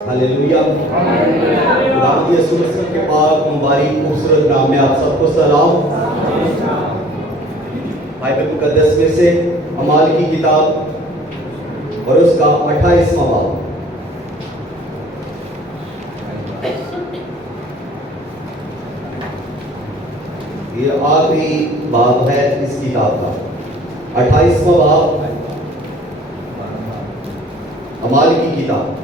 Hallelujah. खुदावंद यीशु मसीह के पाक मुबारक खूबसूरत नाम में आप सबको सलाम। बाइबल मुकद्दस में से अमाल की किताब और उसका 28वां बाब। ये आखिरी बाब है इस किताब का, 28वां बाब अमाल की किताब।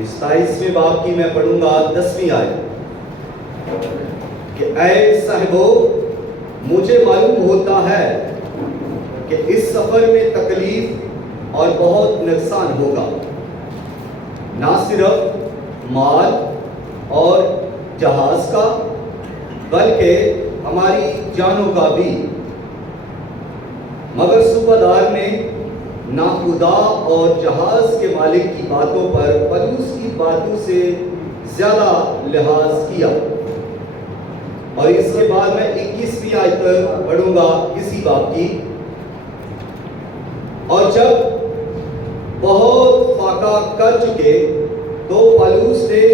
इस 27वें बाब की मैं पढ़ूंगा 10वीं आयत कि ऐ साहिबो, मुझे मालूम होता है कि इस सफर में तकलीफ और बहुत नुकसान होगा, ना सिर्फ माल और जहाज का बल्कि हमारी जानों का भी। मगर सूबादार ने ना खुदा और जहाज के मालिक की बातों पर पलूस की बातों से ज्यादा लिहाज किया। और इसके बाद मैं 21वीं आयत पढ़ूंगा इसी बाब की। और जब बहुत फाका कर चुके तो पलूस ने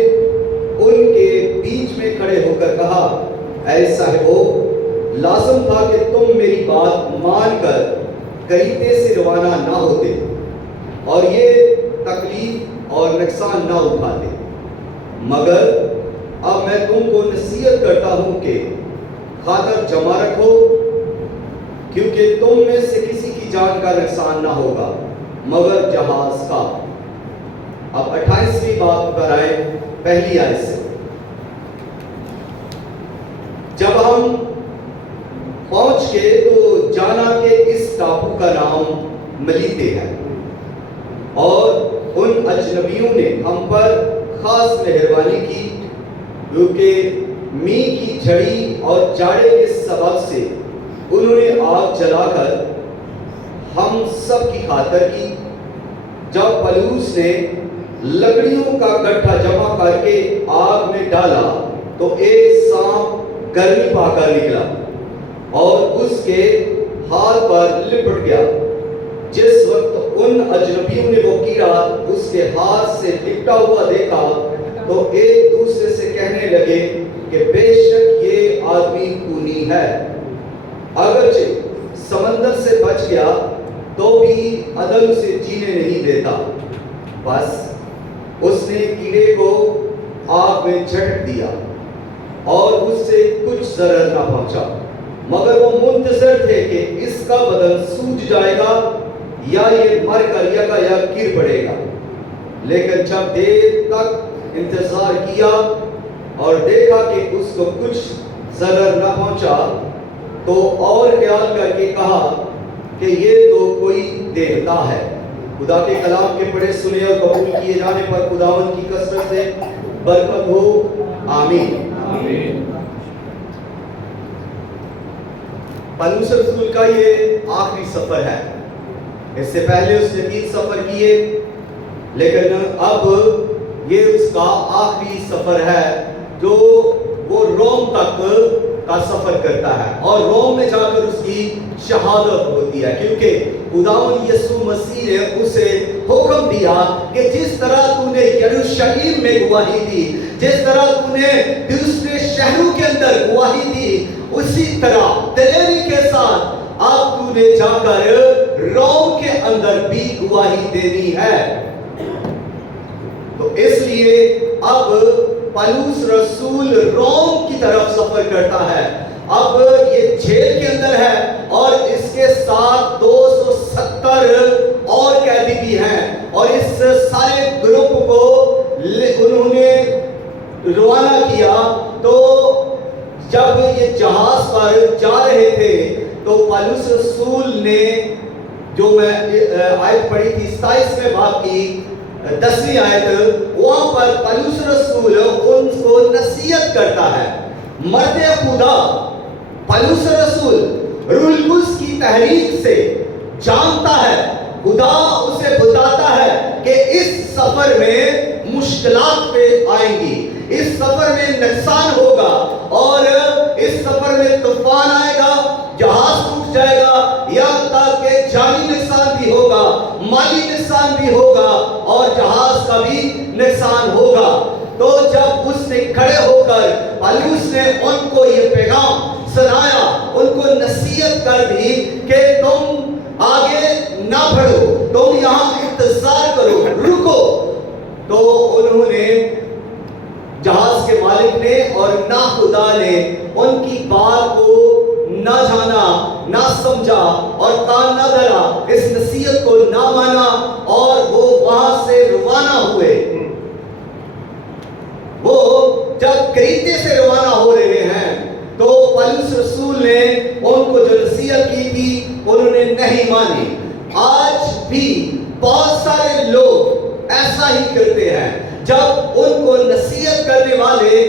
उनके बीच में खड़े होकर कहा, ऐ साहिबो, लाज़िम था कि तुम मेरी बात मानकर करीते से रवाना ना होते और ये तकलीफ और नुकसान ना उठाते। मगर अब मैं तुमको नसीहत करता हूं कि खातर जमा रखो, क्योंकि तुम में से किसी की जान का नुकसान ना होगा मगर जहाज का। अब 28वीं बात पर आए, पहली आयत से। जब हम पहुंच के तो जाना के इस टापू का नाम मलीते है और उन अजनबियों ने हम पर खास मेहरबानी की, क्योंकि मी की झड़ी और जाड़े के सबब से उन्होंने आग जलाकर हम सब की खातर की। जब पलूस ने लकड़ियों का गट्ठा जमा करके आग में डाला तो एक सांप गर्मी पाकर निकला और उसके हाथ पर लिपट गया। जिस वक्त उन अजनबियों ने वो कीड़ा उसके हाथ से लिपटा हुआ देखा तो एक दूसरे से कहने लगे कि बेशक ये आदमी खूनी है, अगरचे समंदर से बच गया तो भी अदल उसे जीने नहीं देता। बस उसने कीड़े को आग में झटक दिया और उससे कुछ जरर ना पहुंचा, मगर वो मुंतजर थे कि इसका बदन सूज जाएगा या ये मर कर या गिर पड़ेगा। लेकिन जब देर तक इंतजार किया और देखा कि उसको कुछ जरर ना पहुंचा तो और ख्याल करके कहा कि ये तो कोई देवता है। खुदा के कलाम के पढ़े सुने और कबूल किए जाने पर खुदावंद की कसरत से बरकत हो, आमीन। पलूस रसूल का ये आखिरी सफर है। इससे पहले उसने 3 सफर किए, लेकिन अब ये उसका आखिरी सफर है जो वो रोम तक का सफर करता है और रोम में जाकर उसकी शहादत होती है, क्योंकि खुदावंद यीशु मसीह ने उसे हुक्म दिया कि जिस तरह तूने यरूशलेम में गवाही दी, जिस तरह तूने दूसरे शहरों के अंदर गवाही दी, उसी तरह दिलेरी के साथ अब तूने जाकर रोम के अंदर भी गवाही देनी है। तो इसलिए अब पलूस रसूल रोम की तरफ सफर करता है। अब ये जेल के अंदर है और इसके साथ 270 और कैदी भी हैं और इस सारे ग्रुप को उन्होंने रवाना किया। तो जब ये जहाज पर जा रहे थे तो पलूस रसूल ने, जो मैं आयत पढ़ी थी 27वें बाब की 10वीं आयत, वहां पर पलूस रसूल उनको नसीहत करता है। मर्दे खुदा पलूस रसूल रूह कुद्स की तहरीक से जानता है, खुदा उसे बताता है कि इस सफर में मुश्किलात पे आएंगी, इस सफर में नुकसान होगा और इस सफर में तूफान आएगा, जहाज टूट जाएगा, यहाँ तक कि जानी नुकसान भी होगा, माली नुकसान भी होगा और जहाज का भी नुकसान होगा। तो जब उसने खड़े होकर पौलुस ने उनको ये पैगाम सुनाया, उनको नसीहत कर दी कि तुम आगे ना बढ़ो, तुम यहाँ इंतजार करो, रुको। तो उन्होंने, जहाज के मालिक ने और ना खुदा ने उनकी बात को ना जाना, ना समझा और कान ना धरा, इस नसीहत को ना माना और वो वहां से रवाना हुए। वो जब क्रेते से रवाना हो रहे हैं तो पौलुस रसूल ने उनको जो नसीहत की थी उन्होंने नहीं मानी। आज भी बहुत सारे लोग ऐसा ही करते हैं, जब उनको नसीहत करने वाले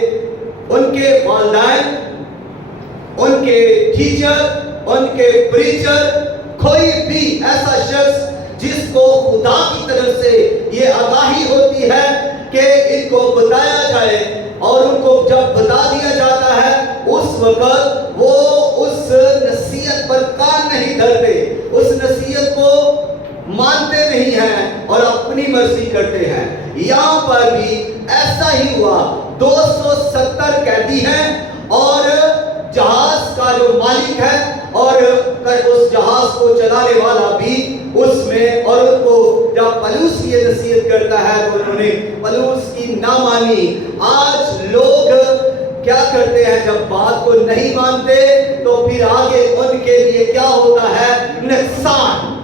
उनके वालिदैन, उनके टीचर, उनके प्रीचर, कोई भी ऐसा शख्स जिसको खुदा की तरफ से ये आगाही होती है कि इनको बताया जाए और उनको जब बता दिया जाता है उस वक्त वो उस नसीहत पर कान नहीं धरते, उस नसीहत को मानते नहीं हैं और अपनी मर्जी करते हैं। यहाँ पर भी ऐसा ही हुआ। 270 कैदी हैं और जहाज का जो मालिक है और उस जहाज को चलाने वाला भी उसमें, और उनको जब पौलुस ये नसीहत करता है तो उन्होंने पौलुस की ना मानी। आज लोग क्या करते हैं, जब बात को नहीं मानते तो फिर आगे उनके लिए क्या होता है, नुकसान।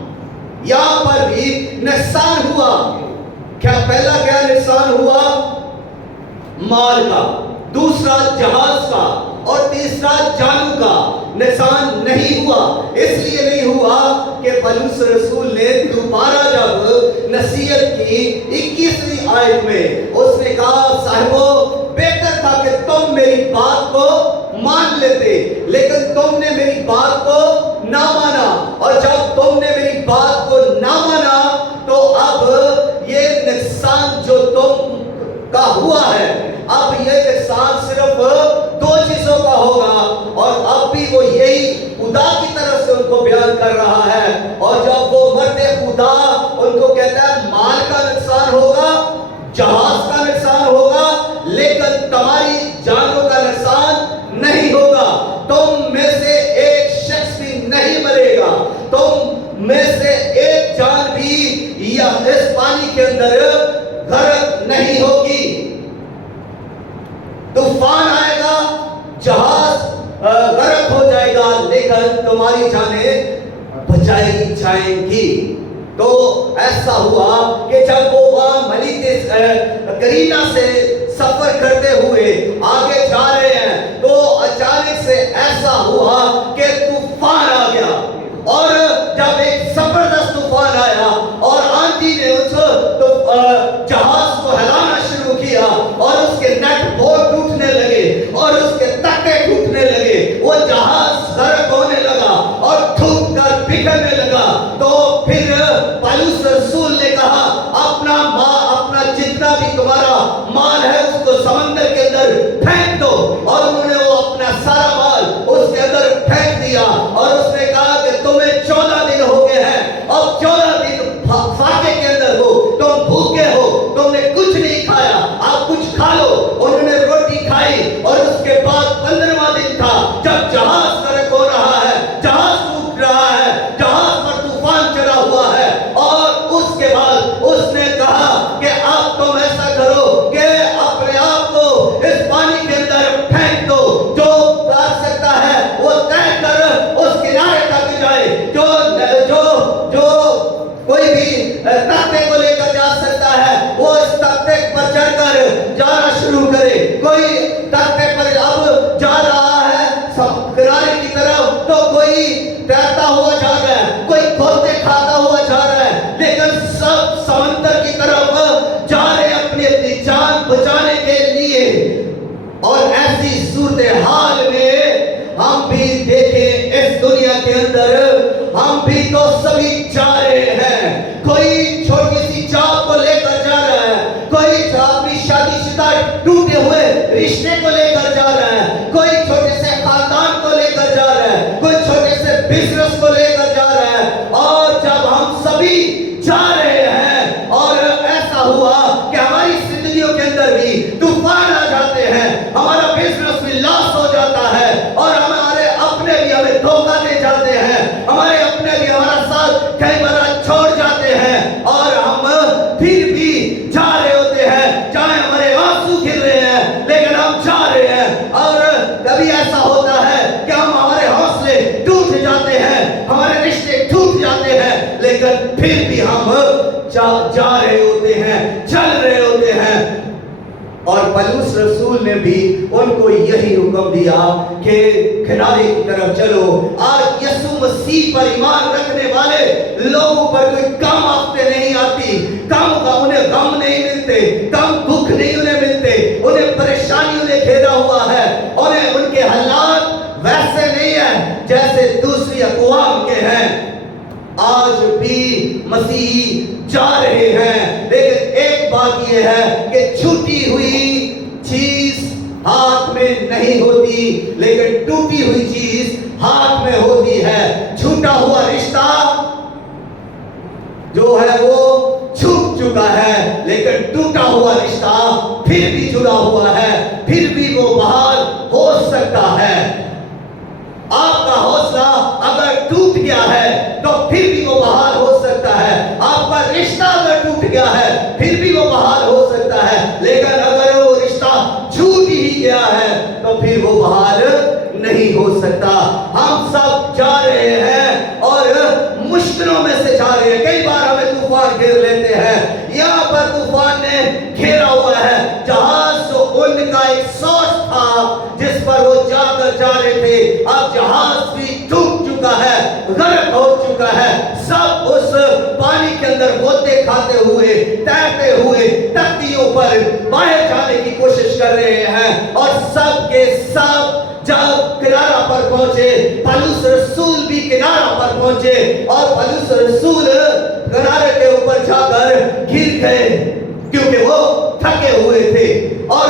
यहाँ पर भी नुकसान हुआ। पहला क्या नुकसान हुआ, माल का, दूसरा जहाज का और तीसरा जानू का नुकसान नहीं हुआ। इसलिए नहीं हुआ कि पौलुस रसूल ने दोबारा जब नसीहत की 21वीं आयत में उसने कहा, साहिबो बेहतर था कि तुम मेरी बात को मान लेते, लेकिन तुमने मेरी बात को ना माना और जब तुमने मेरी बात को ना माना तो अब ये नुकसान जो तुम का हुआ है, अब ये नुकसान सिर्फ 2 चीजों का होगा और अब भी वो यही खुदा की तरफ से उनको बयान कर रहा है। और जब वो मरते खुदा उनको कहता है माल का नुकसान होगा, जहाज का नुकसान होगा, लेकिन तुम्हारी जानों का नुकसान नहीं होगा। तुम में से एक शख्स भी नहीं मरेगा, तुम में से एक जान भी इस पानी के अंदर गर्क नहीं होगी। तूफान आएगा, जहाज गर्क हो जाएगा, लेकिन तुम्हारी जानें बचाई जाएंगी। तो ऐसा हुआ कि जब वो वहां मलीते करीना से सफर करते हुए आगे जा रहे हैं तो अचानक से ऐसा हुआ कि तूफान आ गया और जब एक जबरदस्त तूफान आया और आंधी ने उस जहाज को हिलाना शुरू किया और उसके नट बोल्ट टूटने लगे और उसके तख्ते टूटने लगे, वो जहाज गर्क होने लगा और टूट कर बिखरने लगा। तो फिर पौलुस रसूल ने कहा, अपना जितना भी तुम्हारा माल है उसको समंदर के अंदर फेंक दो। और उन्होंने वो अपना सारा माल उसके अंदर फेंक दिया और उसने कहा कि तुम्हें 14 दिन हो गए हैं, अब 14 दिन फाके के अंदर हो, तुम भूखे हो, तुमने कुछ नहीं खाया, आप कुछ खा लो। उन्होंने रोटी खाई और उसके बाद 15वां दिन था जब जहाज गर्क हो रहा है, जहाज टूट रहा है, जहाज पर तूफान चढ़ा हुआ है। और उसके बाद उसने कहा कि अब तुम ऐसा करो कि अपने आप को इस पानी के अंदर फेंक दो, जो कर सकता है वो तय कर उस किनारे तक जाए, जो कोई भी तख्ते को लेकर जा सकता है वो इस तख्ते पर चढ़कर जाना शुरू करे। कोई तख्ते पर अब जा रहा है किनारे की तरफ तो कोई तैरता हुआ जा रहा है, कोई खोते खाता हुआ जा रहा है, लेकिन सब समंदर की तरफ जा रहे हैं अपनी जान बचाने के लिए। और ऐसी सूरत हाल में हम भी देखें, इस दुनिया के अंदर हम भी तो सभी जा रहे हैं। कोई छोटी सी चाप को लेकर जा रहा है, कोई अपनी शादीशुदा टूटे हुए رشتے کو لے کر جا رہا ہے, کوئی چھوٹے سے خاندان کو لے کر جا رہا ہے, کوئی چھوٹے سے بزنس کو لے کر جا رہا ہے. اور جب ہم سبھی جا رہے ہیں اور ایسا ہوا کہ ہماری زندگیوں کے اندر بھی طوفان آ جاتے ہیں, ہمارا بزنس بھی لاس ہو جاتا ہے, اور ہمارے اپنے بھی ہمیں دھوکہ دے جاتے ہیں, ہمارے اپنے بھی ہمارا ساتھ کئی بار چھوڑ جاتے ہیں, اور ہم پھر بھی جا رہے ہوتے ہیں, چاہے ہمارے آنسو گر رہے ہیں لیکن ہم جا رہے ہیں. اور کبھی ایسا ہوتا ہے کہ ہمارے حوصلے ٹوٹ جاتے ہیں, ہمارے رشتے ٹوٹ جاتے ہیں, لیکن پھر بھی ہم جا رہے ہوتے ہیں, چل رہے ہوتے ہیں. اور پولس رسول نے بھی ان کو یہی حکم دیا کہ کنارے کی طرف چلو. آج یسوع مسیح پر ایمان رکھنے والے لوگوں پر کوئی کم آفتے نہیں آتی, انہیں غم نہیں ملتے, کم دکھ نہیں انہیں ملتے, انہیں پریشانی انہیں گھیرا ہوا ہے, ان کے حالات ویسے نہیں ہیں جیسے دوسری اقوام کے ہیں. آج بھی مسیحی جا رہے ہیں, لیکن ایک بات یہ ہے کہ چھوٹی ہوئی چیز ہاتھ میں نہیں ہوتی, لیکن ٹوٹی ہوئی چیز ہاتھ میں ہوتی ہے. چھوٹا ہوا رشتہ جو ہے وہ چھوٹ چکا ہے, لیکن ٹوٹا ہوا رشتہ پھر بھی جڑا ہوا ہے, پھر بھی وہ بحال ہو سکتا ہے. آپ کا حوصلہ اگر ٹوٹ گیا ہے تو پھر بھی وہ بحال ہو سکتا ہے, آپ کا رشتہ اگر ٹوٹ گیا ہے پھر بھی وہ بحال ہو سکتا ہے, لیکن اگر وہ رشتہ چھوٹ ہی گیا ہے تو پھر وہ بحال نہیں ہو سکتا. ہم سب جا رہے ہیں اور مشکلوں میں سے جا رہے ہیں. کئی بار ہمیں طوفان گھیر لیتے ہیں, یہاں پر طوفان نے گھیرا ہوا ہے. جہاز جو ان کا ایک سوچ تھا جس پر وہ جا رہے تھے, اب جہاز بھی ڈوب چکا ہے, غرق ہو چکا ہے. سب اس پانی کے اندر غوطے کھاتے ہوئے, تیرتے ہوئے تختیوں پر باہر جانے کی کوشش کر رہے ہیں, اور سب کے سب جب کنارہ پر پہنچے, پولس رسول بھی کنارہ پر پہنچے, اور پولس رسول کنارے کے اوپر جا کر گر گئے کیونکہ وہ تھکے ہوئے تھے. اور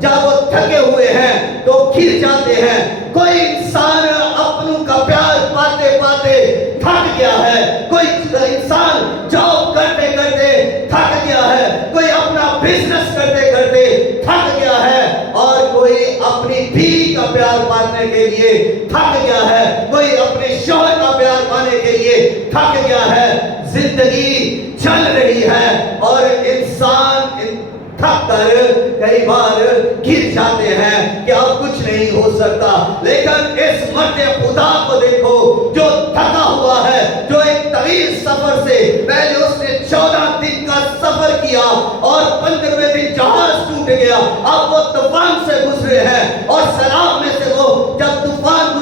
جب وہ تھکے ہوئے ہیں تو گر جاتے ہیں. کوئی انسان اپنوں کا پیار پاتے پاتے تھک گیا ہے, کوئی انسان جاب کرتے کرتے تھک گیا ہے, کوئی اپنا بزنس کرتے کرتے تھک گیا ہے, اور کوئی اپنی بیوی کا پیار پانے کے لیے تھک گیا ہے, کوئی اپنے شوہر کا پیار پانے کے لیے تھک گیا ہے. زندگی چل رہی ہے اور انسان تھک کر کئی بار گر جاتے ہیں کہ اب کچھ نہیں ہو سکتا. لیکن اس مرد خدا کو دیکھو جو تھکا ہوا ہے, جو ایک طویل سفر سے پہلے اس نے 14 دن کا سفر کیا اور 15ویں دن جہاز ٹوٹ گیا, اب وہ طوفان سے گزرے ہیں, اور سلام میں سے وہ جب طوفان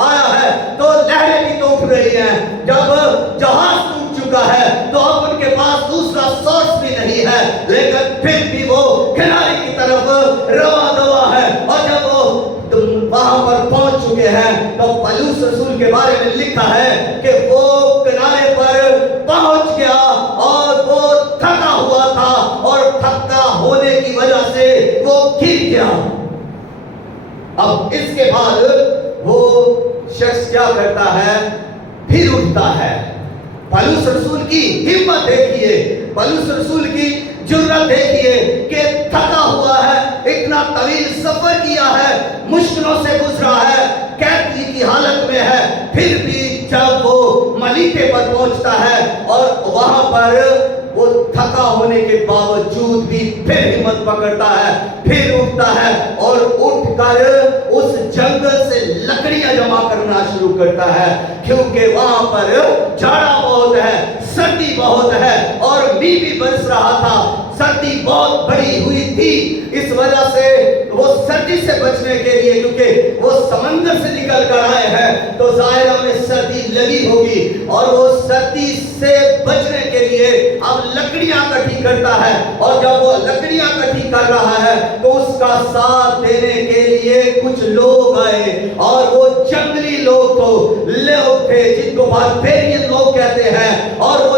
آیا ہے تو لہریں بھی تو اٹھ رہی ہیں. جب جہاز ٹوٹ چکا ہے تو اب ان کے پاس دوسرا سورس بھی نہیں ہے, لیکن پھر بھی وہ کنارے کی طرف رواں دوا ہے. اور جب وہ وہاں پر پہنچ چکے ہیں تو پولس رسول کے بارے میں لکھا ہے کہ وہ کنارے پر پہنچ گیا اور وہ تھکا ہوا تھا, اور تھکا ہونے کی وجہ سے وہ گر گیا. اب اس کے بعد وہ شخص کیا کرتا ہے, پھر اٹھتا ہے. پولس رسول کی ہمت دیکھیے, پولس رسول کی جرأت دیکھیے کہ تھکا ہوا ہے, اتنا طویل سفر کیا ہے, مشکلوں سے گزرا ہے, قیدی کی حالت میں ہے, پھر بھی جب وہ ملیتے پر پہنچتا ہے اور وہاں پر وہ تھکا ہونے کے باوجود بھی پھر ہمت پکڑتا ہے, پھر اٹھتا ہے اور اٹھ کر اس جنگل سے لکڑیاں جمع کرنا شروع کرتا ہے, کیونکہ وہاں پر جاڑا بہت ہے, سردی بہت ہے, اور میںہ بھی برس رہا تھا. سردی بہت بڑی ہوئی تھی, اس وجہ سے وہ سردی سے بچنے کے لیے, کیونکہ وہ سمندر سے نکل کر آئے ہیں تو ظاہر میں سردی لگی ہوگی, اور وہ سردی سے بچنے کے لیے اب لکڑیاں اکٹھی کرتا ہے. اور جب وہ لکڑیاں اکٹھی کر رہا ہے تو اس کا ساتھ دینے کے لیے کچھ لوگ آئے, اور وہ جنگلی لوگ تھے جن کو باربیرین لوگ کہتے ہیں, اور وہ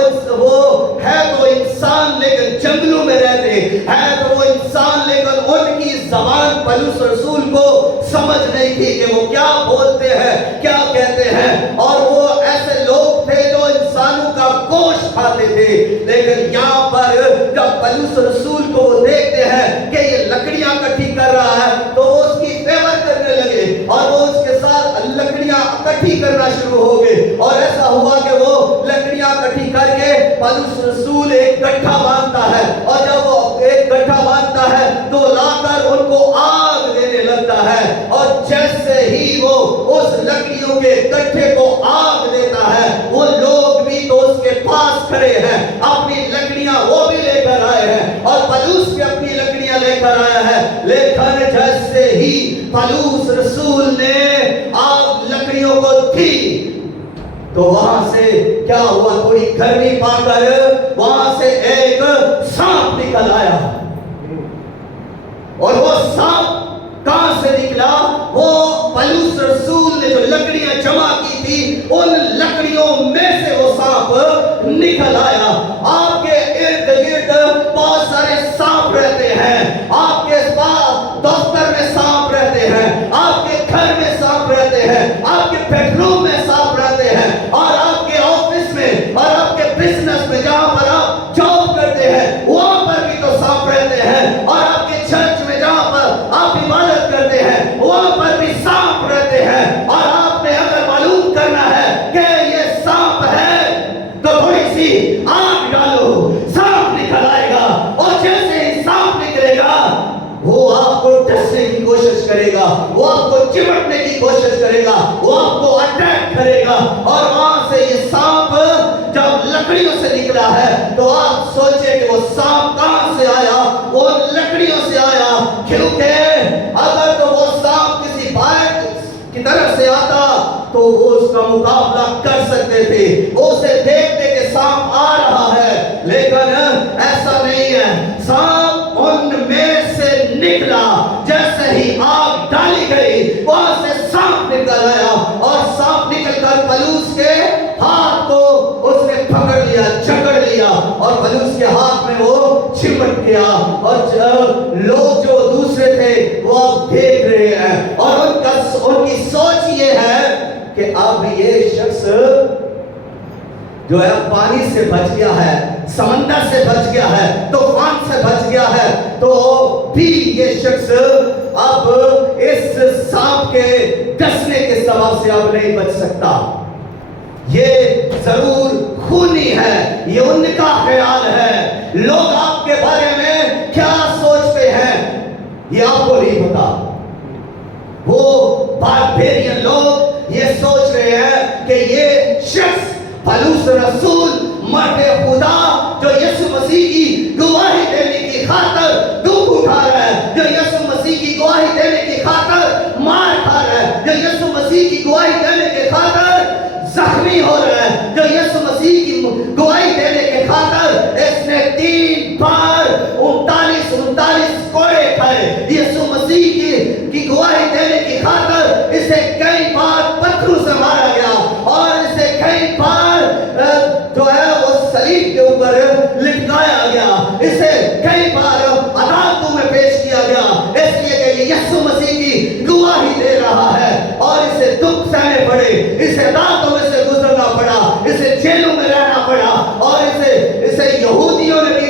ہے تو انسان لیکن جنگلوں میں رہتے ہیں, تو وہ انسان पौलुस रसूल को समझ नहीं थी कि वो क्या बोलते हैं, क्या कहते हैं। और वो ऐसे लोग थे जो इंसानों का गोश्त खाते थे। लेकिन यहाँ पर जब पौलुस रसूल को वो देखते हैं कि ये लकड़ियां इकट्ठी कर रहा है, तो वो उसकी फेवर करने लगे और वो उसके साथ लकड़ियां इकट्ठी करना शुरू हो गए। और ऐसा हुआ कि वो लकड़ियां इकट्ठी करके पौलुस रसूल एक गड्ढा बांधता है, और जब वो एक गड्ढा बांधता है तो लाकर उनको आग देने लगता है। और जैसे ही वो उस लकड़ियों के गड्ढे को आग देता है, वो लोग भी तो उसके पास खड़े हैं, अपनी लकड़ियां वो भी लेकर आए हैं, और पौलुस भी अपनी लकड़ियां लेकर आया है। लेकिन जैसे ही पौलुस रसूल ने आग लकड़ियों को दी, तो वहां से क्या हुआ, थोड़ी गर्मी पाकर वहां से एक सांप निकल आया। और वो सांप कहां से निकला? वो पौलुस रसूल ने जो लकड़ियां जमा की थी, उन लकड़ियों में से वो सांप निकल आया। आपके इर्द गिर्द बहुत सारे सांप रहते हैं, आपके दफ्तर में सांप रहते हैं, आपके घर में सांप रहते हैं, आपके बेडरूम में सांप रहते हैं, और आपके ऑफिस में और आपके बिजनेस में जहां पर आप जॉब करते हैं, वहां पर भी तो सांप रहते हैं, और आपके चर्च में जहां पर आप इबादत करते हैं, वहां पर भी सांप रहते हैं। और आपने अगर मालूम करना है कि ये सांप है, तो थोड़ी सी आग डालो, सांप निकल आएगा। और जैसे ही सांप निकलेगा, वो आपको डसने की कोशिश करेगा, वो आपको चिपटने की कोशिश करेगा, वो आपको अटैक करेगा। और वहां से ये सांप जब लकड़ियों से निकला है, तो आप सोचिए कि वो सांप कहां से आया? वो लकड़ियों से आया। क्योंकि अगर तो वो सांप किसी बाहर की तरफ से आता, तो वो उसका मुकाबला कर सकते थे, वो उसे देखते कि सांप आ रहा है। लेकिन ऐसा नहीं है, सांप उनमें से निकला। जैसे ही आग डाली गई, वहां से सांप निकल आया, और सांप निकलकर पौलुस के हाथ को उसने पकड़ लिया, जकड़ लिया, और पौलुस के हाथ में वो चिपट गया। और लोग जो दूसरे थे वो अब देख रहे हैं, और उनकी सोच ये है कि अब ये शख्स जो है पानी से बच गया है, समंदर से बच गया है, तूफान से बच गया है, तो भी ये शख्स अब इस सांप के डसने के सबब से अब नहीं बच सकता। ये जरूर खूनी है, ये उनका ख्याल है। लोग आपके बारे में क्या सोचते हैं, ये आपको नहीं पता। वो बारबेरियन लोग ये सोच रहे हैं कि ये शख्स पौलुस रसूल मर्द खुदा जो यीशु मसीह की गवाही देने की खातर दुख उठा रहा है, जो यीशु मसीह की गवाही देने की खातर मार खा रहा है, जो यीशु मसीह की गवाही देने के खातर जख्मी हो रहा है, जो यीशु मसीह की गवाही देने के खातर इसने 3 बार 39 कोड़े खाए। यीशु मसीह की गवाही देने की खातर इसे कई बार पत्थरों से मारा गया, और इसे कई बार जो है वो सलीब के ऊपर लिटकाया गया, इसे कई बार अदालतों में पेश किया गया, इसलिए कि ये यीशु मसीह की गवाही दे रहा है। और इसे दुख सहने पड़े, इसे अदालतों में से गुजरना पड़ा, इसे जेलों में रहना पड़ा, और इसे यहूदियों ने भी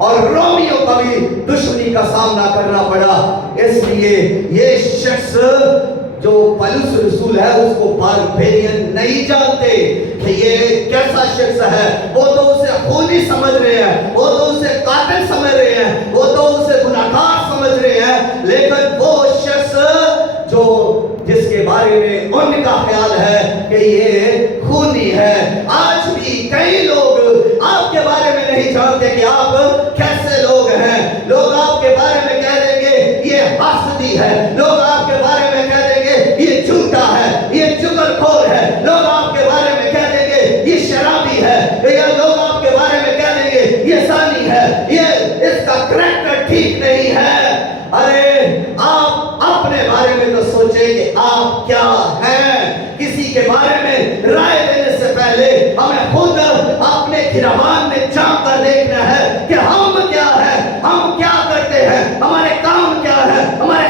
और रोमियों का भी दुश्मनी का सामना करना पड़ा। इसलिए ये शख्स जो पौलुस रसूल है, उसको बारबेरियन नहीं जानते कि ये कैसा शख्स है। वो तो उसे खूनी समझ रहे हैं, वो तो उसे कातिल समझ रहे हैं, वो तो उसे गुनाहगार समझ रहे हैं। लेकिन वो शख्स जो जिसके बारे में उनका ख्याल है कि ये खूनी है। आज भी कई लोग आपके बारे में नहीं जानते कि आप कैसे लोग हैं। लोग आपके बारे में कह देंगे ये हसदी है, लोग आपके बारे में कह देंगे ये झूठा है, ये चुगलखोर है, लोग आपके बारे में कह देंगे ये शराबी है, या लोग आपके बारे में कह देंगे ये सानी है, ये इसका करैक्टर ठीक नहीं है। अरे आप अपने बारे में तो सोचे कि आप क्या हैं। किसी के बारे में राय देने से पहले हमें खुद अपने गिरबान में झांक कर देखना है कि हम क्या हैं, हम क्या करते हैं, हमारे काम क्या है, हमारे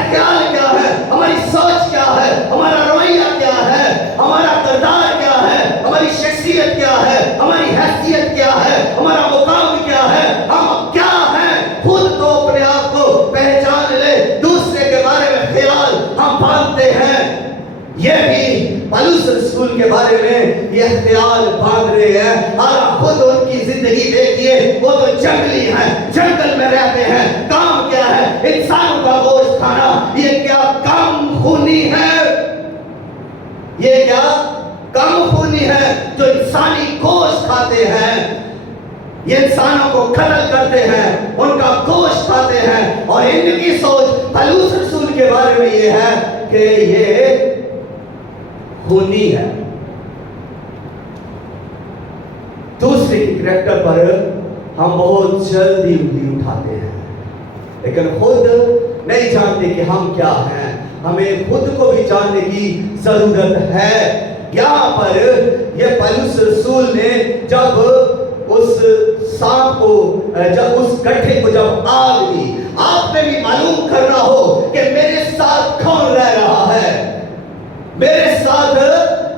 یہ بھی پولس رسول کے بارے میں یہ خیال باندھ رہے ہیں، اور خود ان کی زندگی دیکھیے، وہ تو جنگلی ہیں، جنگل میں رہتے ہیں، کام کیا ہے؟ انسانوں کا گوشت کھانا۔ یہ کیا کم خونی ہے؟ یہ کیا کم خونی ہے جو انسانی گوشت کھاتے ہیں؟ یہ انسانوں کو قتل کرتے ہیں، ان کا گوشت کھاتے ہیں، اور ان کی سوچ پولس رسول کے بارے میں یہ ہے کہ یہ خونی ہے۔ دوسرے کی کریکٹر پر ہم بہت جلدی انگلی اٹھاتے ہیں، لیکن خود نہیں جانتے کہ ہم کیا ہیں۔ ہمیں خود کو بھی جاننے کی ضرورت ہے۔ یہاں پر یہ پولس رسول نے جب اس سانپ کو، جب اس گٹھے کو جب آگ دی، آپ نے بھی معلوم کرنا ہو کہ میرے ساتھ کون رہ رہا ہے، میرے ساتھ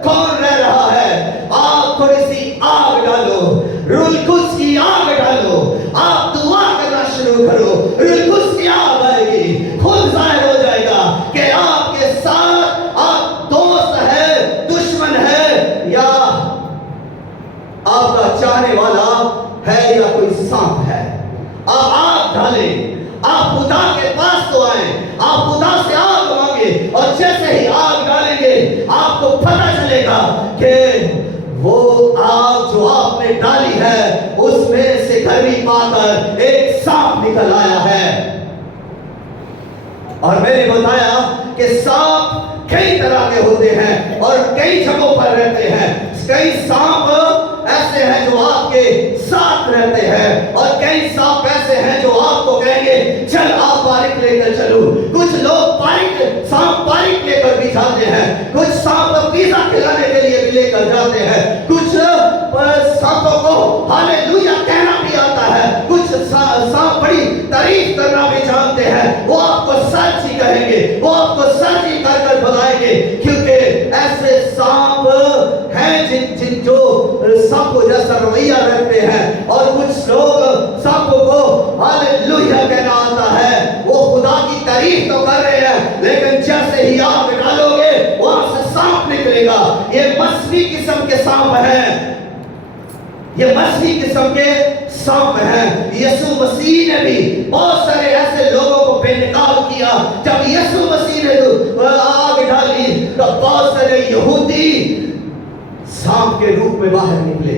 کون رہ رہا ہے۔ آپ تھوڑی سی آگ ڈالو، روح القدس کی آگ ڈالو، آپ دعا کرنا شروع کرو، روح القدس کی آگ آئے گی، خود ظاہر ہو جائے گا کہ آپ کے ساتھ آپ دوست ہے، دشمن ہے، یا آپ کا چاہنے والا ہے، یا کوئی سانپ ہے۔ آپ آگ ڈالیں، آپ خدا کے پاس تو آئیں، آپ خدا سے آگ مانگے، اور جیسے ہی آگ ڈالیں گے آپ کو پتہ چلے گا کہ وہ آگ جو آپ نے ڈالی ہے اس میں سے گرمی پا کر ایک سانپ نکل آیا ہے۔ اور میں نے بتایا کہ سانپ کئی طرح کے ہوتے ہیں اور کئی جگہوں پر رہتے ہیں۔ کئی سانپ ایسے ہیں جو آپ کے ساتھ رہتے ہیں، اور کئی سانپ ایسے ہیں جو آپ کو کہیں گے چل آپ بارک لے کر چلو۔ کچھ لوگ سانپ بارک لے کر بھی جاتے ہیں، کچھ سانپ پیزا کھلانے کے لیے بھی لے کر جاتے ہیں، کچھ سانپوں کو ہاللویا کہنا بھی آتا ہے، کچھ سانپ بڑی تعریف کرنا بھی جانتے ہیں۔ وہ آپ کو سچ ہی کہیں گے، وہ آپ کو سچ ہی کر کر بتائیں گے، کیونکہ ایسے سانپ ہیں جن جو سانپوں جیسا رویہ رکھتے ہیں، اور کچھ لوگ سانپوں کو ہاللویا کہنا آتا ہے، وہ خدا کی تعریف تو کر رہے ہیں، لیکن جیسے ہی آپ ڈالو گے وہاں سے سانپ نکلے گا۔ یہ مصنوعی قسم کے سانپ ہیں، یہ مصنوعی قسم کے سانپ ہیں۔ یسوع مسیح نے بھی بہت سارے ایسے لوگوں کو بے نقاب کیا۔ جب یسوع مسیح نے آگ ڈالی تو بہت سارے یہودی سانپ کے روپ میں باہر نکلے،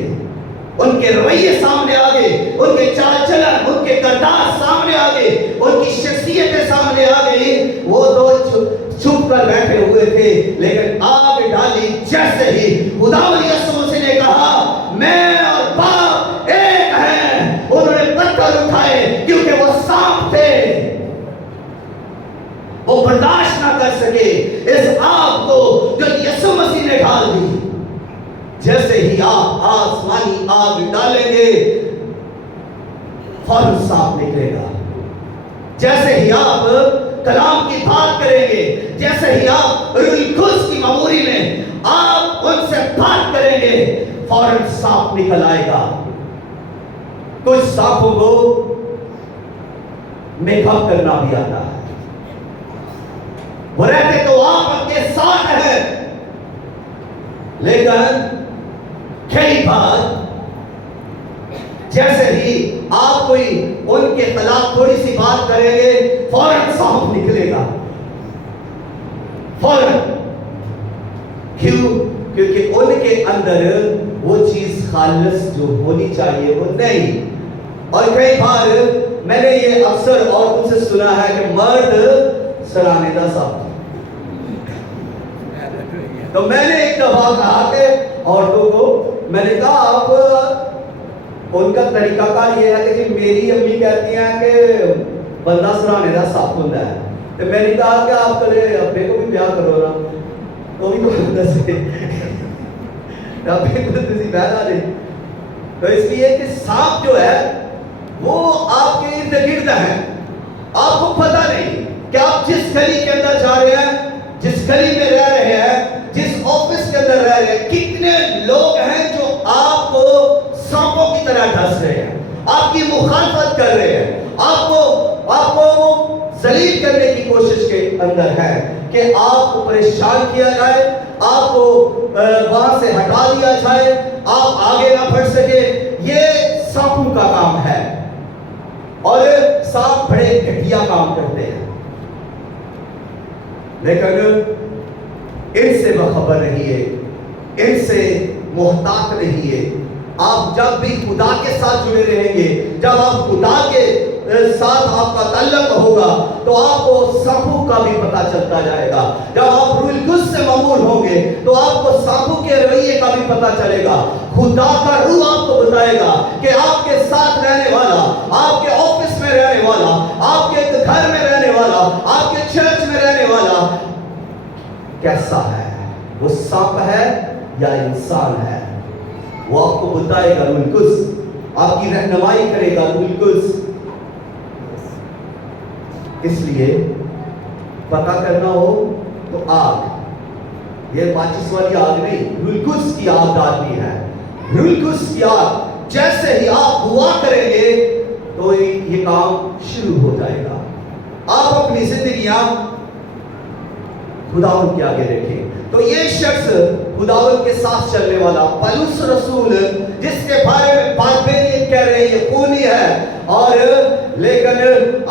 ان کے رویے سامنے آ گئے، ان کے چال چلن، ان کے کردار سامنے آ گئے، ان کی شخصیتیں سامنے آ گئی۔ وہ تو چھپ کر بیٹھے ہوئے تھے، لیکن آگ ڈالی جیسے ہی خداوند یسوع مسیح نے کہا میں اور باپ ایک ہیں، انہوں نے پتھر اٹھائے کیونکہ وہ سانپ تھے، وہ برداشت نہ کر سکے اس آگ کو جو یسوع مسیح نے ڈال دی۔ جیسے ہی آپ آسمانی آگ ڈالیں گے فوراً سانپ نکلے گا۔ جیسے ہی آپ کلام کی بات کریں گے، جیسے ہی آپ روح القدس کی معموری میں آپ ان سے بات کریں گے فوراً سانپ نکل آئے گا۔ کچھ سانپوں کو میک اپ کرنا بھی آتا ہے، وہ رہتے تو آپ کے ساتھ ہیں، لیکن کئی بار جیسے ہی آپ کوئی ان کے خلاف تھوڑی سی بات کریں گے فوراً سانپ نکلے گا، فوراً۔ کیوں؟ کیونکہ ان کے اندر وہ چیز خالص جو ہونی چاہیے وہ نہیں۔ اور کئی بار میں نے یہ اکثر عورتوں سے سنا ہے کہ مرد سرانے دا صاحب، تو میں نے ایک دفعہ کہا کہ عورتوں کو، میں نے کہا آپ ان کا طریقہ کار یہ ہے کہ میری امی کہتی ہیں کہ بندہ سرانے دا صاحب ہوتا ہے، تو میں نے کہا کہ آپ کلے ابے کو بھی بیاہ کرو نا، تو بھی تو بندہ سے ابے کو تسی بیاہ دے۔ تو اس لیے کہ سانپ جو ہے وہ آپ کے ارد گرد ہے، آپ کو پتہ نہیں کہ آپ جس گلی کے اندر جا رہے ہیں، جس گلی میں رہ رہے ہیں، جس آفس کے اندر رہ رہے ہیں، کتنے لوگ ہیں جو آپ کو سانپوں کی طرح ڈس رہے ہیں، آپ کی مخالفت کر رہے ہیں، آپ کو ذلیل کرنے کی کوشش کے اندر ہے کہ آپ کو پریشان کیا جائے، آپ کو وہاں سے ہٹا دیا جائے، آپ آگے نہ بڑھ سکے، یہ سانپوں کا کام ہے۔ اور سانپ بڑے گھٹیا کام کرتے ہیں، لیکن ان سے باخبر رہیے، ان سے محتاط رہیے۔ آپ جب بھی خدا کے ساتھ جڑے رہیں گے، جب آپ خدا کے ساتھ آپ کا تعلق ہوگا تو آپ کو سانپوں کا بھی پتہ چلتا جائے گا۔ جب آپ روح القدس سے معمول ہوں گے تو آپ کو سانپوں کے رویے کا بھی پتہ چلے گا۔ خدا کا روح آپ کو بتائے گا کہ آپ کے ساتھ رہنے والا، آپ کے آفس میں رہنے والا، آپ کے گھر میں رہنے والا، آپ کے چرچ میں رہنے والا کیسا ہے، وہ سانپ ہے یا انسان ہے، وہ آپ کو بتائے گا۔ روح القدس آپ کی رہنمائی کرے گا، روح القدس۔ اس لیے پتہ کرنا ہو تو آگ، یہ ماچس والی آگ نہیں، روح القدس کی آگ ڈالنی ہے۔ روح القدس کی آگ، جیسے ہی آپ دعا کریں گے تو یہ کام شروع ہو جائے گا۔ آپ اپنی زندگیاں خداوند کے آگے رکھیں۔ تو یہ شخص خداوند کے ساتھ چلنے والا پولس رسول، جس کے بارے میں باربیرین کہہ رہے ہیں یہ خونی ہے، اور لیکن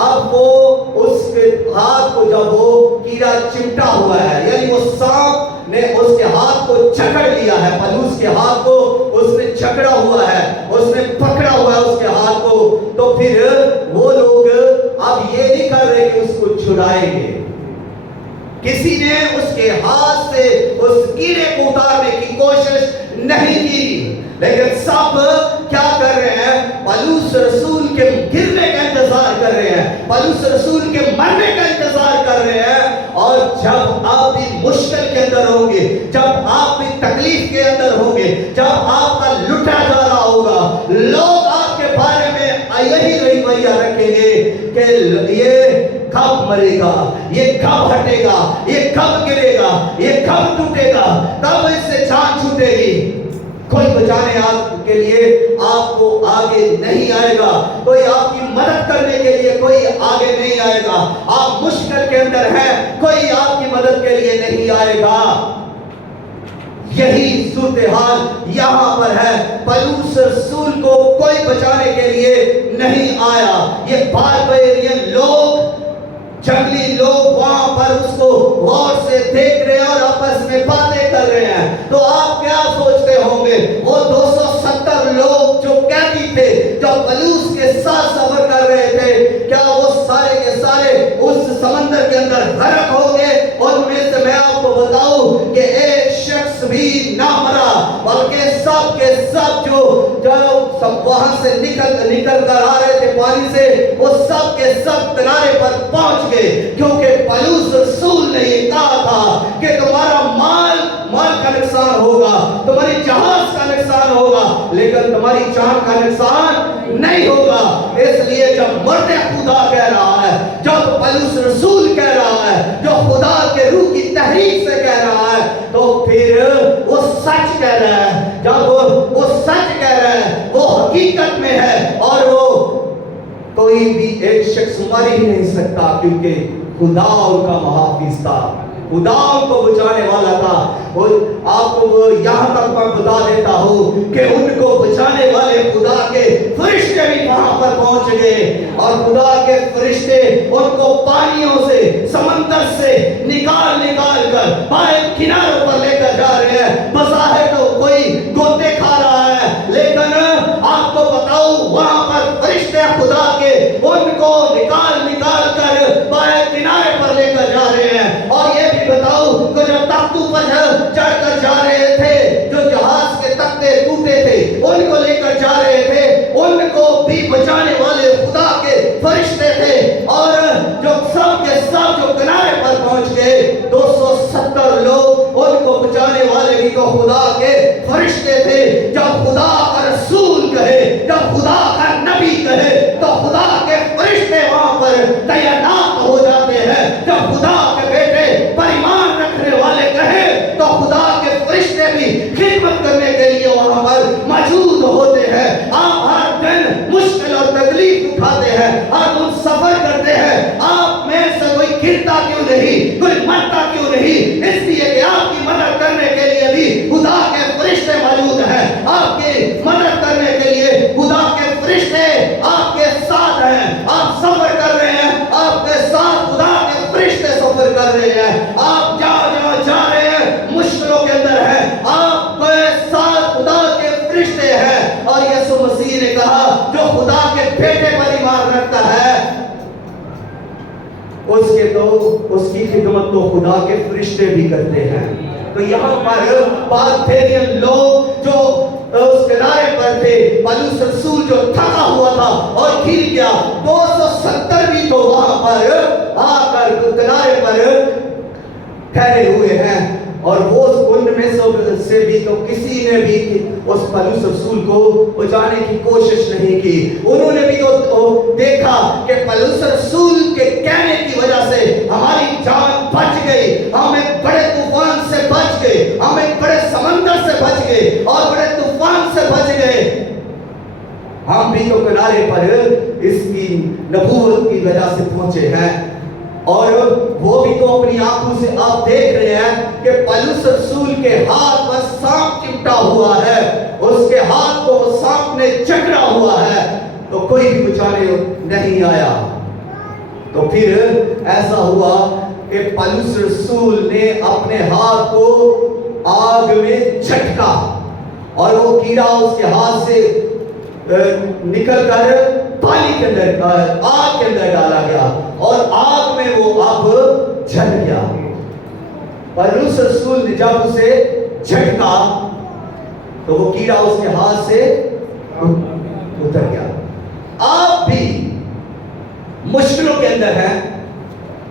اب وہ اس کے ہاتھ کو جب وہ کیڑا چمٹا ہوا ہے، یعنی وہ سانپ نے اس کے ہاتھ کو جکڑ لیا ہے، پولس کے ہاتھ کو اس نے جکڑا ہوا ہے، اس نے پکڑا ہوا ہے اس کے ہاتھ کو، تو پھر وہ لوگ اب یہ نہیں کر رہے کہ اس کو چھڑائیں گے۔ کسی نے اس کے ہاتھ سے اس کیڑے کو اتارنے کی کوشش نہیں کی، لیکن سب کیا کر رہے ہیں؟ پولس رسول کے گرنے کا انتظار کر رہے ہیں، پولس رسول کے مرنے کا انتظار کر رہے ہیں۔ اور جب آپ بھی مشکل کے اندر ہوں گے، جب آپ بھی تکلیف کے اندر ہوں گے، جب آپ کا لٹا جا رہا ہوگا، لوگ آپ کے بارے میں یہی رویہ رکھیں گے کہ یہ کب مرے گا، یہ کب ہٹے گا، یہ کب گرے گا، یہ کب ٹوٹے گا، کب اس سے جان چھوٹے گی۔ کوئی بچانے آپ کے لیے آپ کو آگے نہیں آئے گا، کوئی آپ کی مدد کرنے کے لیے کوئی آگے نہیں آئے گا۔ آپ مشکل کے اندر ہیں، کوئی آپ کی مدد کے لیے نہیں آئے گا۔ یہی صورتحال یہاں پر ہے، پولس رسول کو کوئی بچانے کے لیے نہیں آیا۔ یہ باربیرین لوگ، جنگلی لوگ وہاں پر اس کو غور سے دیکھ رہے ہیں اور آپس میں باتیں کر رہے ہیں۔ تو آپ کیا سوچتے ہوں گے؟ وہ 270 لوگ جو قیدی تھے، جو پولس کے ساتھ سفر کر رہے تھے، کیا وہ سارے کے سارے اس سمندر کے اندر غرق ہو گئے؟ اور میں سے میں آپ کو بتاؤں کہ ایک شخص بھی نہ مرا، بلکہ سب کے سب جو سب وہاں سے نکل کر آ رہے تھے پانی سے، وہ سب کے سب کنارے پر پہنچ گئے، کیونکہ پولس رسول نے یہ کہا تھا کہ تمہارا مال کا نقصان ہوگا، تمہاری جہاز کا نقصان ہوگا، لیکن تمہاری جان کا نقصان نہیں ہوگا۔ اس لیے جب مرد خدا کہہ رہا ہے، جب پولس رسول کہہ رہا ہے، جو خدا کے روح کی تحریک سے کہہ رہا ہے، تو پھر وہ سچ کہہ رہا ہے۔ جب وہ سچ کہہ رہا ہے، وہ حقیقت میں ہے، اور وہ کوئی بھی ایک شخص مر ہی نہیں سکتا، کیونکہ خدا ان کا محافظ تھا، خدا ان کو بچانے والا تھا۔ اور آپ کو یہاں تک میں بتا دیتا ہوں کہ ان کو بچانے والے خدا کے فرشتے بھی وہاں پر پہنچ گئے، اور خدا کے فرشتے ان کو پانیوں سے، سمندر سے نکال کر باہر کناروں پر لے کر جا رہے ہیں۔ بظاہر تو کوئی گوتے کھا رہا ہے، لیکن آپ کو بتاؤں وہاں پر فرشتے خدا کے ان کو نکال کر باہر کنارے پر لے کر جا رہے ہیں۔ اور یہ بھی بتاؤں کہ جو تختوں پر چڑھ کر جا رہے تھے، جو جہاز کے تختے ٹوٹے تھے ان کو لے کر جا رہے تھے، ان کو بھی بچانے والے خدا کے فرشتے تھے۔ اور جو سب کے سب جو کنارے پر پہنچ گئے، 270 لوگ، ان کو بچانے والے بھی تو خدا کے فرشتے تھے۔ جب خدا کا رسول کہے، جب خدا کا نبی کہے، تو خدا کے فرشتے وہاں پر تعینات ہو جاتے ہیں۔ جب خدا کے بیٹے پر ایمان رکھنے والے کہے، تو خدا کے فرشتے بھی خدمت کرنے کے لیے وہاں پر موجود ہوتے ہیں۔ آپ ہر دن مشکل اور تکلیف اٹھاتے ہیں، ہر دن سفر کرتے ہیں، آپ میں سے کوئی گرتا کیوں نہیں، کوئی مرتا کیوں نہیں؟ اس لیے کہ آپ کی مدد کرنے ने कहा जो खुदा के बेटे पर ईमान रखता है उसकी खिदमत तो खुदा के फरिश्ते भी करते हैं। तो यहाँ पर पार्थेनियन लोग जो उस किनारे पर थे, पौलुस रसूल जो थका हुआ था और गिर गया, 270 भी तो वहां पर आकर किनारे पर ठहरे हुए हैं। और वो उनमें से भी तो किसी ने भी उस पौलुस रसूल को बचाने की कोशिश नहीं की। उन्होंने भी तो देखा कि पौलुस रसूल के कहने की वजह से हमारी जान बच गई, हम एक बड़े तूफान से बच गए, हम एक बड़े समंदर से बच गए और बड़े तूफान से बच गए। हम भी तो किनारे पर इसकी नबूवत की वजह से पहुंचे हैं। और वो भी तो अपनी आंखों से आप देख रहे हैं कि पौलुस रसूल के हाथ पर सांप चिपटा हुआ है, उसके हाथ को सांप ने जकड़ा हुआ है, तो कोई भी बचाने नहीं आया। तो फिर ऐसा हुआ कि पौलुस रसूल ने अपने हाथ को आग में झटका और वो कीड़ा उसके हाथ से निकल कर पानी के अंदर, आग के अंदर डाला गया और आग में वो अब जल गया। पौलुस रसूल ने जब उसे झटका तो वो कीड़ा उसके हाथ से उतर गया। आप भी मुश्किलों के अंदर हैं,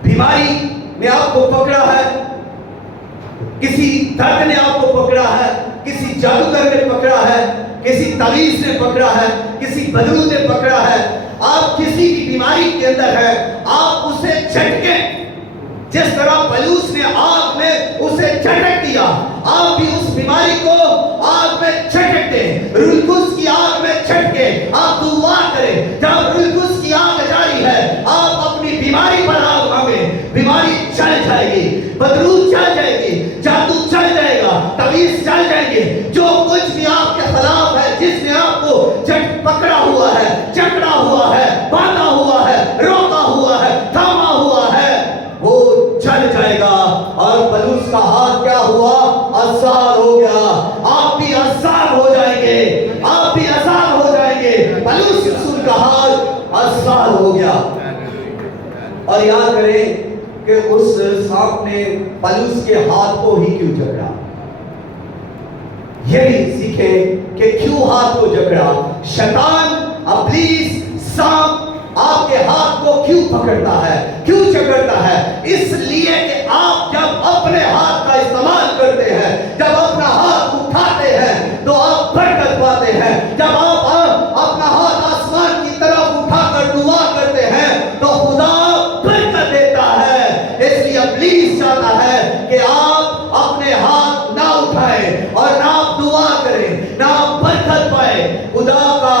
बीमारी ने आपको पकड़ा है, किसी दर्द ने आपको पकड़ा है, किसी जादूगर ने पकड़ा है, किसी तावीज़ ने पकड़ा है, किसी बदरू ने पकड़ा है। आप किसी भी बीमारी के अंदर है, आप उसे झटके, जिस तरह पौलुस ने आग में उसे झटक दिया, आप भी उस बीमारी को आग में झटक दें, रूह कुद्स की आग में झटके। आप दुआ करें, जब रूह कुद्स की आग जारी है, आप अपनी बीमारी पर आग मांगे, बीमारी जल जाएगी, बदरू जल जाएगी, जादू जल जाएगा, तावीज़ जल जाएंगे। जो कुछ भी आपके खिलाफ है, जिसने आपको पकड़ा हुआ है, जकड़ा हुआ है, बांधा हुआ है, रोका हुआ है, थामा हुआ है, वो जल जाएगा। और पौलुस का हाथ क्या हुआ? आजाद हो गया। आप भी आजाद हो जाएंगे, आप भी आजाद हो जाएंगे। पौलुस रसूल का हाथ आजाद हो गया। और याद करें कि उस सांप ने पौलुस के हाथ को ही क्यों जकड़ा। यही सीखे कि क्यों हाथ को जकड़ा। शैतान, इब्लीस, सांप आपके हाथ को क्यों पकड़ता है, क्यों जकड़ता है? इसलिए कि आप जब अपने हाथ का इस्तेमाल करते हैं, जब अपना हाथ उठाते हैं, तो आप बरकत पाते हैं। जब आप अपना हाथ आसमान की तरफ उठाकर दुआ करते हैं, तो खुदा बरकत देता है। इसलिए इब्लीस चाहता है कि आप अपने हाथ ना उठाएं और ना आप दुआ करें, ना आप बरकत पाए। खुदा का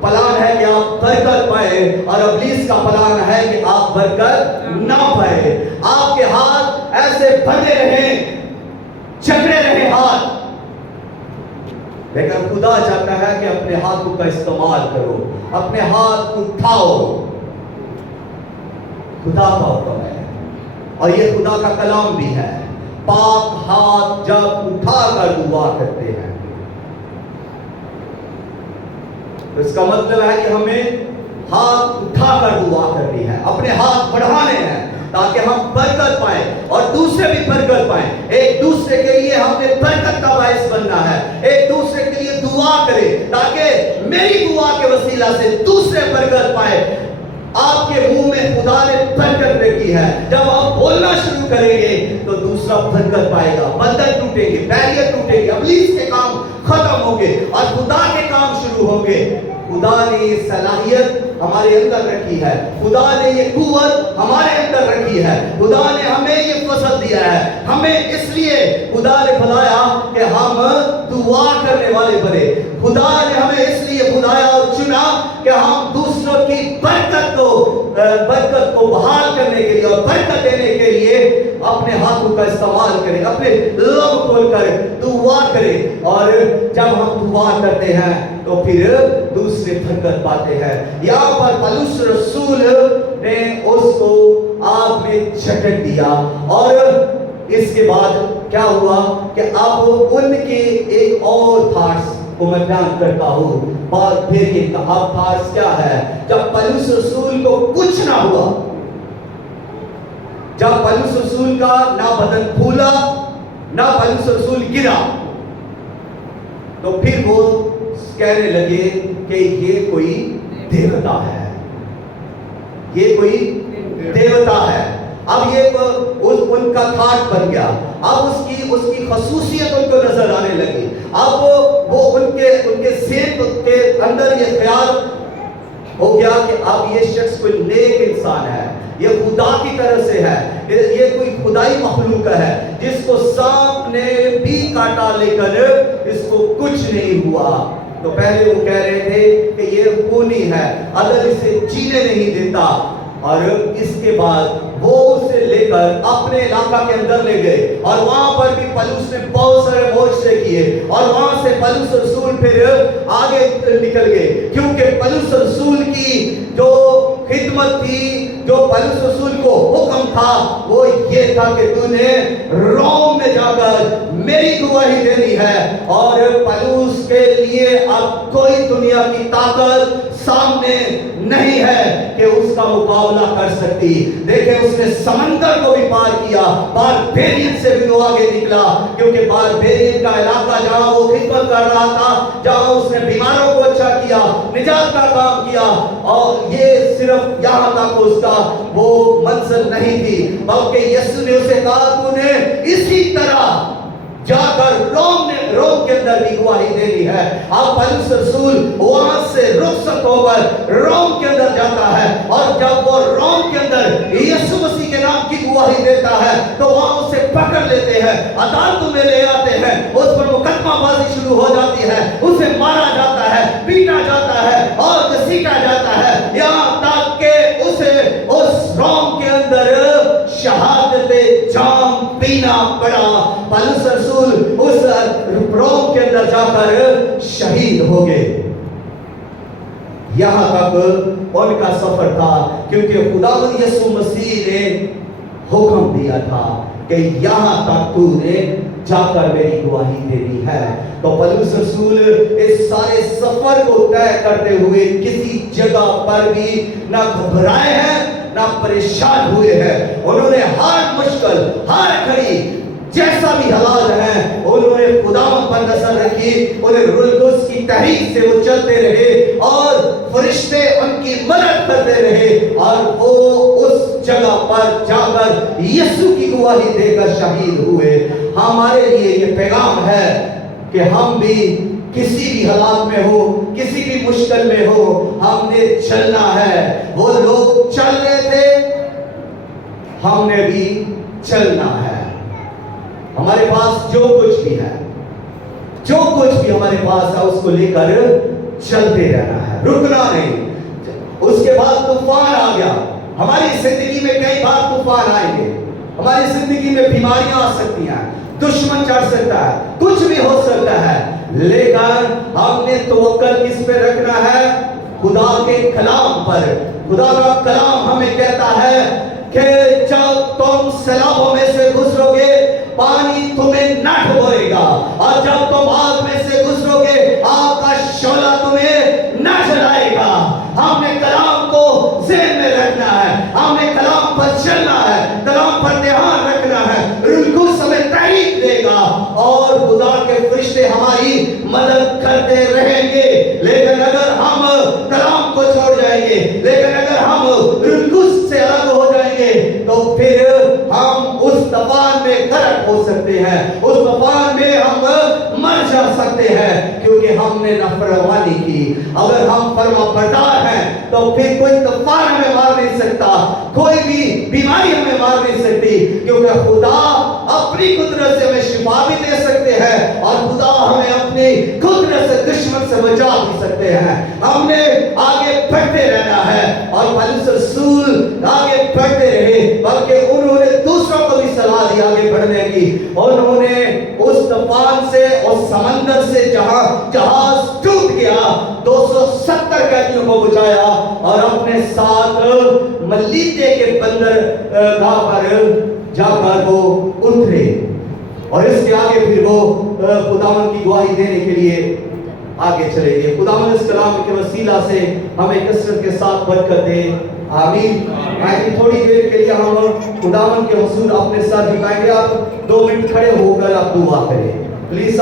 प्लान है कि आप बरकत पाए और इब्लीस का प्लान है कि आप बरकत ना पाए। आपके हाथ ऐसे बंधे रहे, जकड़े रहे हाथ, लेकिन खुदा चाहता है कि अपने हाथों का इस्तेमाल करो, अपने हाथ उठाओ। खुदा का हुक्म है और ये खुदा का कलाम भी है। पाक हाथ जब उठाकर दुआ करते हैं, तो इसका मतलब है कि हमें हाथ उठाकर दुआ करनी है, अपने हाथ बढ़ाने हैं ताकि हम बरकत पाए और दूसरे भी बरकत पाए। एक दूसरे के लिए हमने बरकत का बायस बनना है, एक दूसरे के लिए दुआ करें ताकि मेरी दुआ के वसीला से दूसरे बरकत पाए। आपके मुंह में खुदा ने बरकत रखी है, जब आप बोलना शुरू करेंगे तो दूसरा बरकत पाएगा, बंधन टूटेंगे, बैरियर टूटेंगे, इब्लीस के काम खत्म होंगे और खुदा के काम शुरू होंगे। खुदा ने ये सलाहियत हमारे अंदर रखी है, खुदा ने ये कुव्वत हमारे अंदर रखी है, खुदा ने हमें ये फसल दिया है। हमें इसलिए खुदा ने बुलाया कि हम दुआ करने वाले बने। खुदा ने हमें इसलिए बुलाया और चुना कि हम दूसरों की बरकत को बहाल करने के लिए और बरकत देने के लिए अपने हाथों का इस्तेमाल करें, अपने लब खोलकर दुआ करें। और जब हम दुआ करते हैं तो फिर दूसरे बरकत पाते हैं। यहाँ पर पौलुस रसूल ने उसको आग में झटक दिया और इसके बाद क्या हुआ कि अब उनके एक और थॉट्स को मैं बयान करता हूँ। बार फिर ये खास क्या है, जब पौलुस रसूल को कुछ ना हुआ, जब पौलुस रसूल का ना बदन फूला ना पौलुस रसूल गिरा, तो फिर वो कहने लगे कि ये कोई देवता है, ये कोई देवता है। अब ये उनका थाट बन गया, अब उसकी खसूसियत उनको नजर आने लगी। अब वो उनके सेहत के अंदर ये ख्याल हो गया कि अब ये शख्स कोई नेक इंसान है, ये खुदा की तरह से है, ये कोई खुदाई मखलूक है जिसको सांप ने भी काटा लेकर इसको कुछ नहीं हुआ। तो पहले वो कह रहे थे कि ये खूनी है, अगर इसे जीने नहीं देता, और इसके बाद वो उसे लेकर अपने इलाका के अंदर ले गए और वहां पर भी पौलुस ने बहुत सारे मोर्चे किए और वहां से पौलुस रसूल फिर आगे निकल गए, क्योंकि पौलुस रसूल की जो खिदमत थी, जो पौलुस रसूल को हुक्म था, वो ये था कि तूने रोम में जाकर मेरी गवाही देनी है। और पौलुस के लिए अब कोई दुनिया की ताकत सामने नहीं है कि उसका मुकाबला कर सकती। देखें, उसने समंदर को भी पार किया, बारबेरियन से भी वो आगे निकला, क्योंकि बारबेरियन का इलाका जहां वो खिदमत कर रहा था, जहां उसने बीमारों को अच्छा किया, निजात का काम किया, और ये सिर्फ यहाँ तक उसका वो मंजिल नहीं थी, बल्कि यीशु ने उसे कहा तूने इसी तरह जाकर रोम के अंदर भी गवाही देनी है। अब पौलुस रसूल वहां से रुखसत होकर रोम के अंदर जाता है, और जब वो रोम के अंदर यीशु मसीह के नाम की गवाही देता है तो वहां उसे पकड़ लेते हैं, अदालत में ले आते हैं, उस पर मुकदमाबाजी शुरू हो जाती है, उसे मारा जाता है, पीटा जाता है और घसीटा जाता है, यहाँ तक कि उसे उस रोम के अंदर शहादते जाम पीना पड़ा। पौलुस रसूल उस रोम के अंदर जाकर शहीद हो गए। यहां तक उनका सफर था, क्योंकि खुदावंद यीशु मसीह ने हुक्म दिया था कि यहां तक तूने जाकर मेरी गवाही देनी है। तो पौलुस रसूल इस सारे सफर को तय करते हुए किसी जगह पर भी ना घबराए हैं ना परेशान हुए हैं। उन्होंने हर मुश्किल, हर घड़ी, जैसा भी हालात हैं, उन्होंने खुदावंद पर नजर रखी, उन्हें रूह कुद्स की तहरीक से वो चलते रहे और फरिश्ते उनकी मदद करते रहे, और वो उस जगह पर जाकर यीशु की गवाही देकर शहीद हुए। हमारे लिए ये पैगाम है कि हम भी किसी भी हालात में हो, किसी भी मुश्किल में हो, हमने चलना है। वो लोग चल रहे थे, हमने भी चलना है। हमारे पास जो कुछ भी है, जो कुछ भी हमारे पास है, उसको लेकर चलते रहना है, रुकना नहीं। उसके बाद तूफान आ गया, हमारी जिंदगी में कई बार तूफान आएंगे, हमारी जिंदगी में बीमारियां आ सकती हैं, दुश्मन चढ़ सकता है, कुछ भी हो सकता है, लेकिन हमने तवक्कल किस पे रखना है? खुदा के कलाम पर। खुदा का कलाम हमें कहता है कि जब तुम सैलाबों में से गुजरोगे पानी तुम्हें न डुबोएगा, और जब तुम आग में से गुजरोगे आग का शोला तुम्हें न जलाएगा। हमने कलाम को ज़हन में रखना है, हमने कलाम पर चलना है, कलाम पर ध्यान रखना है। रूह कुद्स हमें तहरीक देगा और खुदा के फरिश्ते हमारी मदद करते रहेंगे। लेकिन अगर हम कलाम को छोड़ जाएंगे, लेकिन अगर हम रूह कुद्स से अलग हो जाएंगे, तो फिर हम उस तूफान में गर्क हो सकते हैं, उस तूफान में हम मर जा सकते हैं, क्योंकि हमने नाफरमानी की। अगर हम फरमाबरदार हैं तो फिर कोई तूफान हमें मार नहीं सकता, कोई भी बीमारी हमें मार नहीं सकती, क्योंकि खुदा अपनी कुदरत से हमें शिफा भी दे सकते हैं, और खुदा हमें अपनी कुदरत से दुश्मन से बचा भी सकते हैं। हमने आगे बढ़ते रहना है, और पौलुस रसूल आगे बढ़ते रहे, बल्कि उन्होंने दूसरों को भी सलाह दी आगे बढ़ने की। उन्होंने उस तूफान से, उस समंदर से जहां जहाज टूट गया, 270 कैदियों को बचाया और अपने साथ मलीते के बंदरगाह पर जाकर वो उतरे, और इसके आगे फिर वो खुदावंद की गवाही देने के लिए आगे चलेंगे। खुदावंद इस कलाम के वसीला से हमें कसरत के साथ बरकत दे, आमीन। आइए थोड़ी देर के लिए हम खुदावंद के हुजूर अपने सर झुकाएंगे। आप 2 मिनट खड़े होकर आप दुआ करें प्लीज।